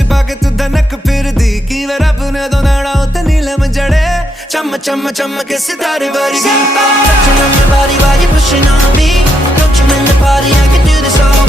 च पाके तू धनक फिर दी की वे रब ने दो नाड़ा उते नीलम जड़े चम चम चम के सितारे वर्गी Touching on your body while you're pushing on me Don't you in the party, I can do this all